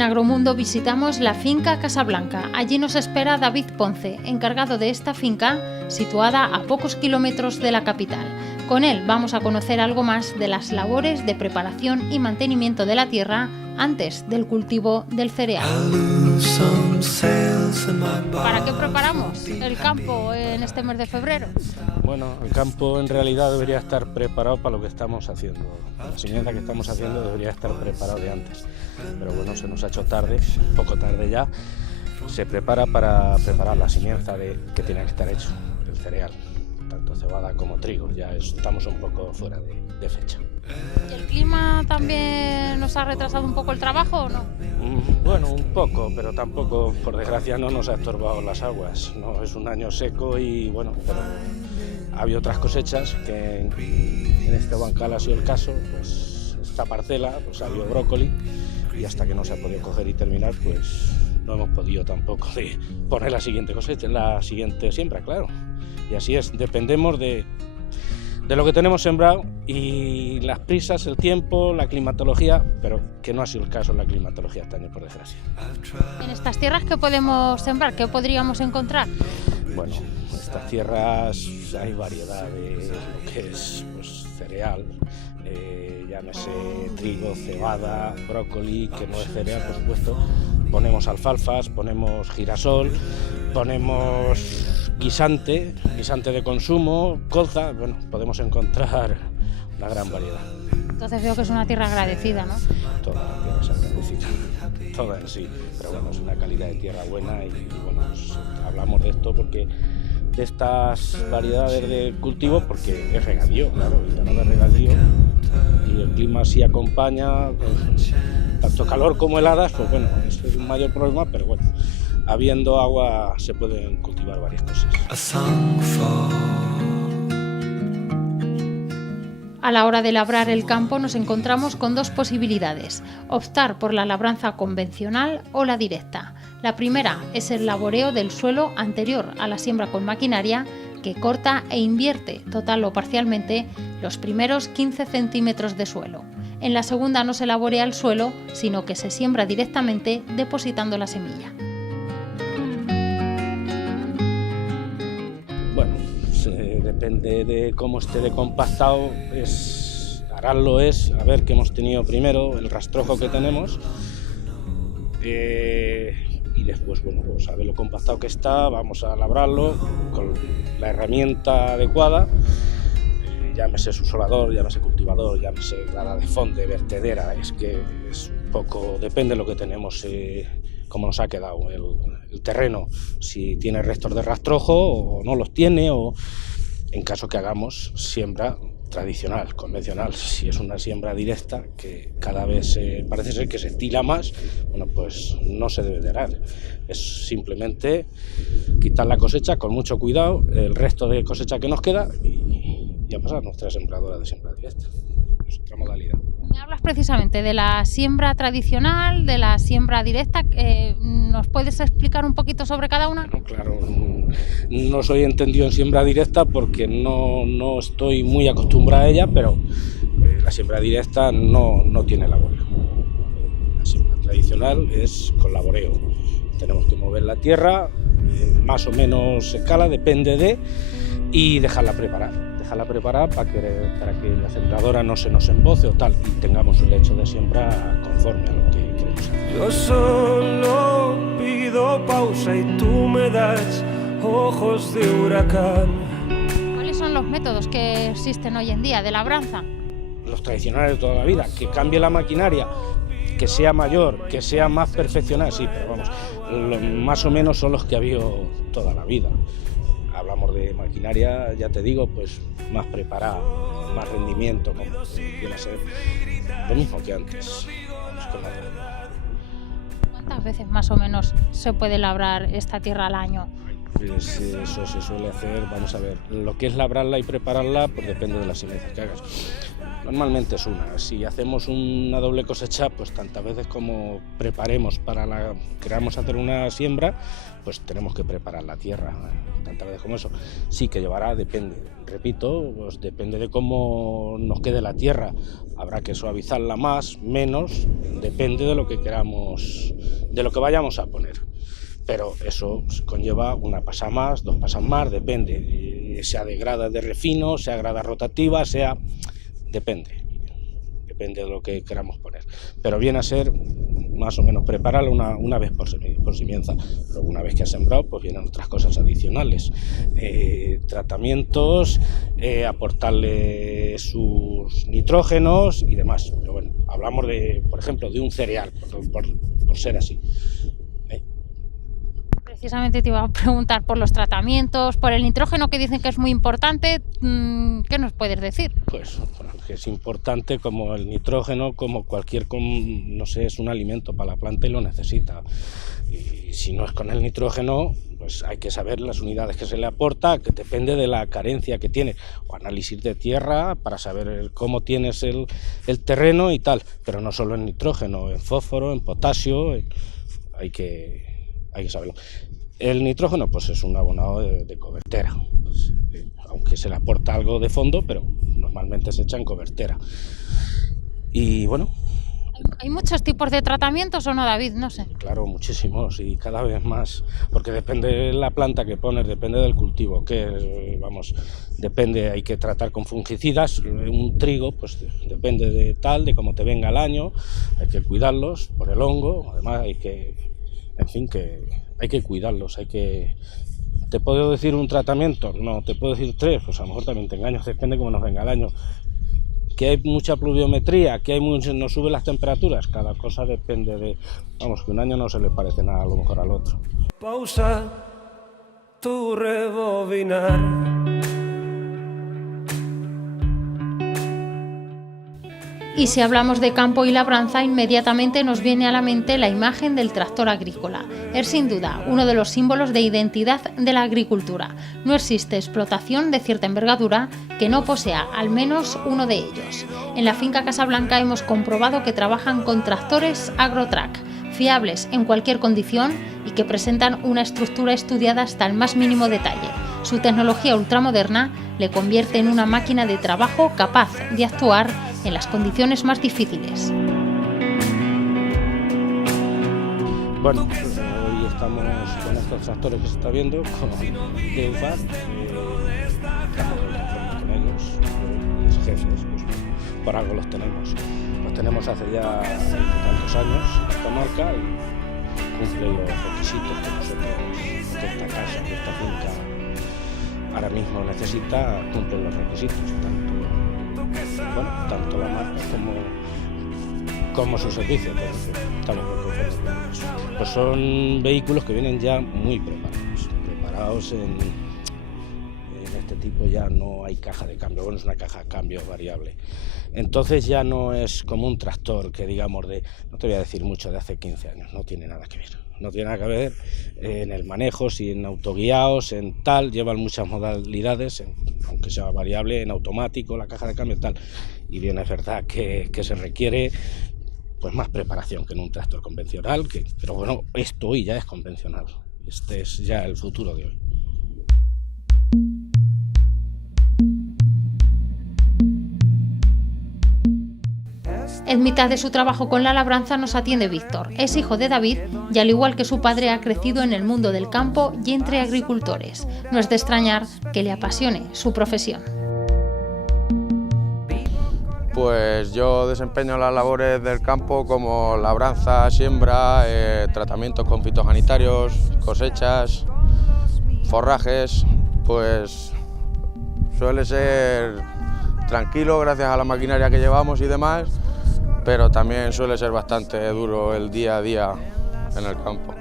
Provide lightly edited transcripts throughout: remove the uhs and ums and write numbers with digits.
en Agromundo visitamos la finca Casablanca. Allí nos espera David Ponce, encargado de esta finca, situada a pocos kilómetros de la capital. Con él vamos a conocer algo más de las labores de preparación y mantenimiento de la tierra antes del cultivo del cereal. ¿Para qué preparamos el campo en este mes de febrero? Bueno, el campo en realidad debería estar preparado para lo que estamos haciendo. La simienza que estamos haciendo debería estar preparado de antes. Pero bueno, se nos ha hecho tarde, un poco tarde ya. Se prepara para preparar la simienza que tiene que estar hecho, el cereal, tanto cebada como trigo. Ya estamos un poco fuera de fecha. ¿Y el clima también nos ha retrasado un poco el trabajo o no? Bueno, un poco, pero tampoco, por desgracia, no nos ha estorbado las aguas. No es un año seco y bueno, pero había otras cosechas que en este bancal ha sido el caso. Pues esta parcela pues había brócoli y hasta que no se ha podido coger y terminar, pues no hemos podido tampoco de poner la siguiente cosecha, la siguiente siembra, claro. Y así es, dependemos de lo que tenemos sembrado y las prisas, el tiempo, la climatología, pero que no ha sido el caso en la climatología este año, por desgracia. ¿En estas tierras qué podemos sembrar? ¿Qué podríamos encontrar? Bueno, en estas tierras hay variedad de lo que es pues, cereal, llámese trigo, cebada, brócoli, que no es cereal, por supuesto. Ponemos alfalfas, ponemos girasol, ponemos guisante de consumo, colza, bueno, podemos encontrar una gran variedad. Entonces veo que es una tierra agradecida, ¿no? Toda la tierra es agradecida, toda en sí, pero bueno, es una calidad de tierra buena y bueno, pues, hablamos de esto porque de estas variedades de cultivo porque es regadío, claro, y no es regadío y el clima sí acompaña, pues, tanto calor como heladas, pues bueno, eso es un mayor problema, pero bueno, habiendo agua se pueden cultivar varias cosas. A la hora de labrar el campo nos encontramos con dos posibilidades: optar por la labranza convencional o la directa. La primera es el laboreo del suelo anterior a la siembra con maquinaria, que corta e invierte, total o parcialmente, los primeros 15 centímetros de suelo. En la segunda no se laborea el suelo, sino que se siembra directamente depositando la semilla. Bueno, depende de cómo esté decompactado, ararlo es, a ver qué hemos tenido primero, el rastrojo que tenemos, y después, bueno, pues a ver lo compactado que está, vamos a labrarlo con la herramienta adecuada, llámese susolador, llámese cultivador, llámese grada de fonde, vertedera, es que es un poco, depende de lo que tenemos, cómo nos ha quedado el terreno, si tiene restos de rastrojo o no los tiene, o en caso que hagamos siembra tradicional, convencional. Si es una siembra directa, que cada vez parece ser que se estila más, bueno, pues no se debe de arar. Es simplemente quitar la cosecha con mucho cuidado, el resto de cosecha que nos queda y a pasar nuestra sembradora de siembra directa. Es otra modalidad. Me hablas precisamente de la siembra tradicional, de la siembra directa. ¿Nos puedes explicar un poquito sobre cada una? Bueno, claro, no soy entendido en siembra directa porque no estoy muy acostumbrado a ella, pero la siembra directa no tiene laboreo. La siembra tradicional es con laboreo. Tenemos que mover la tierra, más o menos escala, depende de, y dejarla preparar para que la sembradora no se nos emboce o tal, y tengamos un lecho de siembra conforme a lo que queremos hacer. Yo solo pido pausa y tú me das ojos de huracán. ¿Cuáles son los métodos que existen hoy en día de labranza? Los tradicionales de toda la vida, que cambie la maquinaria, que sea mayor, que sea más perfeccionada, sí, pero vamos, más o menos son los que ha habido toda la vida. Hablamos de maquinaria, ya te digo, pues más preparada, más rendimiento, como viene a ser lo mismo que antes. ¿Cuántas veces más o menos se puede labrar esta tierra al año? Pues eso se suele hacer, vamos a ver, lo que es labrarla y prepararla, pues depende de las semillas que hagas. Normalmente es una. Si hacemos una doble cosecha, pues tantas veces como preparemos queramos hacer una siembra, pues tenemos que preparar la tierra, tantas veces como eso. Sí que llevará, depende, repito, pues depende de cómo nos quede la tierra. Habrá que suavizarla más, menos, depende de lo que queramos, de lo que vayamos a poner. Pero eso conlleva una pasa más, 2 pasas más, depende, sea de grada de refino, sea grada rotativa, depende de lo que queramos poner. Pero viene a ser más o menos prepararlo una vez por simienza. Pero una vez que ha sembrado, pues vienen otras cosas adicionales, tratamientos, aportarle sus nitrógenos y demás. Pero bueno, hablamos por ejemplo, de un cereal, por ser así. Precisamente te iba a preguntar por los tratamientos, por el nitrógeno, que dicen que es muy importante. ¿Qué nos puedes decir? Pues bueno, que es importante como el nitrógeno, como no sé, es un alimento para la planta y lo necesita. Y si no es con el nitrógeno, pues hay que saber las unidades que se le aporta, que depende de la carencia que tiene, o análisis de tierra para saber cómo tienes el terreno y tal, pero no solo en nitrógeno, en fósforo, en potasio, hay que saberlo. El nitrógeno pues es un abonado de cobertera, pues, aunque se le aporta algo de fondo, pero normalmente se echa en cobertera. Y bueno, ¿hay muchos tipos de tratamientos o no, David? No sé. Claro, muchísimos y cada vez más, porque depende de la planta que pones, depende del cultivo, depende, hay que tratar con fungicidas. Un trigo, pues depende de cómo te venga el año, hay que cuidarlos por el hongo, además hay que cuidarlos, ¿Te puedo decir un tratamiento? No, te puedo decir 3, pues a lo mejor también te engaño, depende cómo nos venga el año. Que hay mucha pluviometría, que nos suben las temperaturas, cada cosa depende que un año no se le parece nada a lo mejor al otro. Pausa tu rebobinar. Y si hablamos de campo y labranza, inmediatamente nos viene a la mente la imagen del tractor agrícola. Es sin duda uno de los símbolos de identidad de la agricultura. No existe explotación de cierta envergadura que no posea al menos uno de ellos. En la finca Casablanca hemos comprobado que trabajan con tractores AgroTrack, fiables en cualquier condición y que presentan una estructura estudiada hasta el más mínimo detalle. Su tecnología ultramoderna le convierte en una máquina de trabajo capaz de actuar en las condiciones más difíciles. Bueno, pues hoy estamos con estos tractores que se está viendo, con EUFAR, estamos con ellos, los jefes, pues, por algo los tenemos. Los tenemos hace ya tantos años en esta marca y cumplen los requisitos que nosotros, que esta casa, que esta finca ahora mismo necesita, cumplen los requisitos, tanto la marca como su servicio, pues estamos muy conformes con ellos. Pues son vehículos que vienen ya muy preparados en este tipo. Ya no hay caja de cambio, es una caja de cambio variable. Entonces ya no es como un tractor que digamos no te voy a decir mucho, de hace 15 años, no tiene nada que ver. No tiene nada que ver en el manejo, si en autoguiados, en tal, llevan muchas modalidades, aunque sea variable, en automático, la caja de cambio tal. Y bien es verdad que se requiere pues más preparación que en un tractor convencional, pero bueno, esto hoy ya es convencional, este es ya el futuro de hoy. En mitad de su trabajo con la labranza nos atiende Víctor. Es hijo de David y al igual que su padre ha crecido en el mundo del campo y entre agricultores. No es de extrañar que le apasione su profesión. Pues yo desempeño las labores del campo como labranza, siembra, tratamientos con fitosanitarios, cosechas, forrajes. Pues suele ser tranquilo gracias a la maquinaria que llevamos y demás, pero también suele ser bastante duro el día a día en el campo.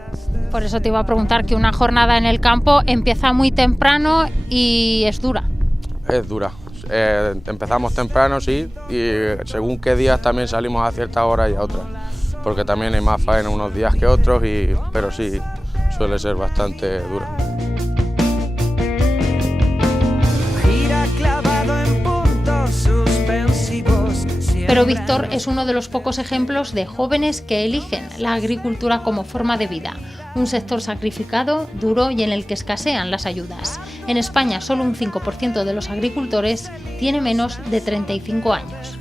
Por eso te iba a preguntar que una jornada en el campo empieza muy temprano y es dura. Es dura. Empezamos temprano, sí, y según qué días también salimos a ciertas horas y a otras, porque también hay más faena unos días que otros, pero sí, suele ser bastante dura. Gira clavado en puntos suspensivos. Pero Víctor es uno de los pocos ejemplos de jóvenes que eligen la agricultura como forma de vida, un sector sacrificado, duro y en el que escasean las ayudas. En España solo un 5% de los agricultores tiene menos de 35 años.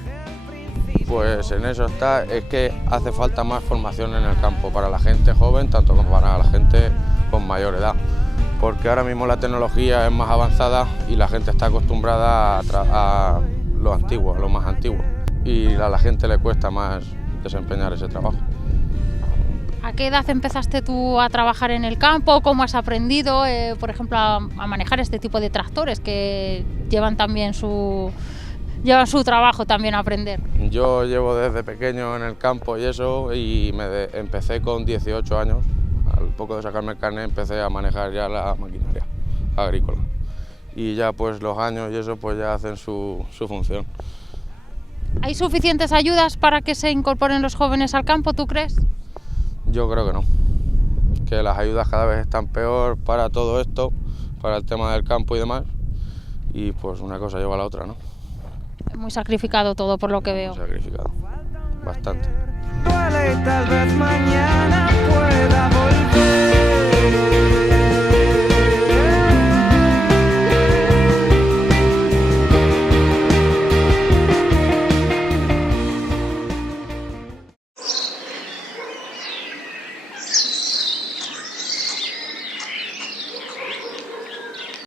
Pues en eso está, es que hace falta más formación en el campo para la gente joven, tanto como para la gente con mayor edad, porque ahora mismo la tecnología es más avanzada y la gente está acostumbrada a lo antiguo, a lo más antiguo, y a la gente le cuesta más desempeñar ese trabajo. ¿A qué edad empezaste tú a trabajar en el campo? ¿Cómo has aprendido, por ejemplo, a manejar este tipo de tractores que llevan también su trabajo también a aprender? Yo llevo desde pequeño en el campo y eso, y empecé con 18 años. Al poco de sacarme el carnet empecé a manejar ya la maquinaria agrícola. Y ya pues los años y eso pues ya hacen su función. ¿Hay suficientes ayudas para que se incorporen los jóvenes al campo, tú crees? Yo creo que no. Que las ayudas cada vez están peor para todo esto, para el tema del campo y demás. Y pues una cosa lleva a la otra, ¿no? Muy sacrificado todo por lo que veo. Muy sacrificado, bastante. Duele y tal vez mañana pueda volver.